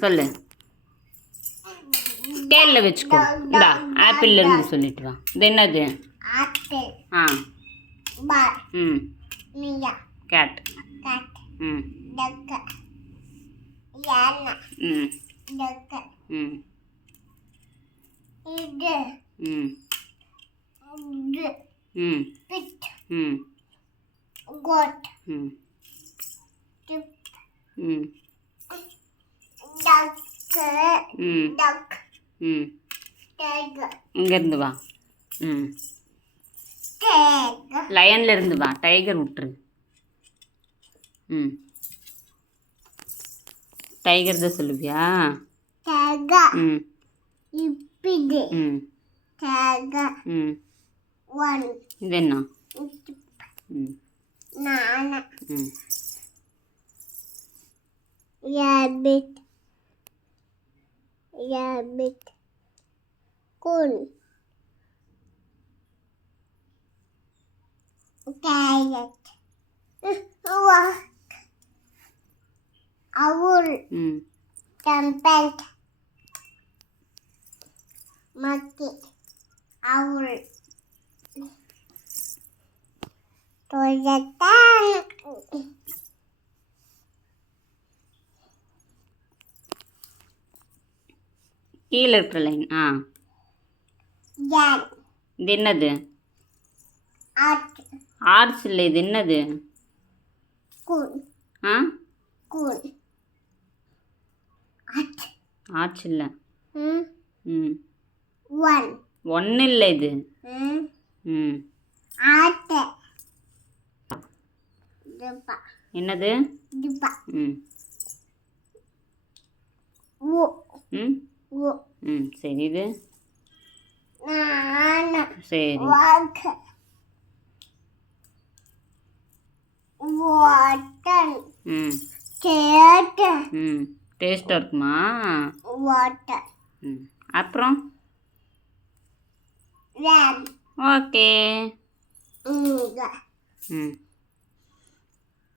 சொல்லு. ஸ்கேலில் வச்சுக்கோ. இந்தா ஆப்பிள்லேருந்து சொல்லிட்டு வா. இது என்னது? ஆ. ம். கேட். ம். ம். ம். ம். ம். ம். goat, ம். duck, ம். duck, ம். duck, tiger. tiger, இங்கேருந்து வா. ம். tiger, லயன்ல இருந்து வா. டைகர் விட்டுரு. ம். டைகர் தான் சொல்லுவியா? tiger, ம். இப்படி, ம். tiger, ம். one, இது என்ன? ம். nana, ம். rabbit, rabbit, coon, carrot, owl, ம். trumpet, monkey, owl, Toyota, கீழே இருக்கிற லைன். ஆ. jan, இது என்னது? art, ஆர்ட்ஸ் இல்லை. இது என்னது? coon, ஆ. coon, art, ஆர்ட்ஸ் இல்லை. ம். one, ஒன்றும் இல்லை இது. ம். art, dupa, என்னது? dupa, ம். wo, ம். wo, ம். சரி. இது nana, சரி. walk, water, ம். cat, ம். டேஸ்ட்டாக இருக்குமா? water, ம். அப்புறம் ram, ஓகே. nga, ம்.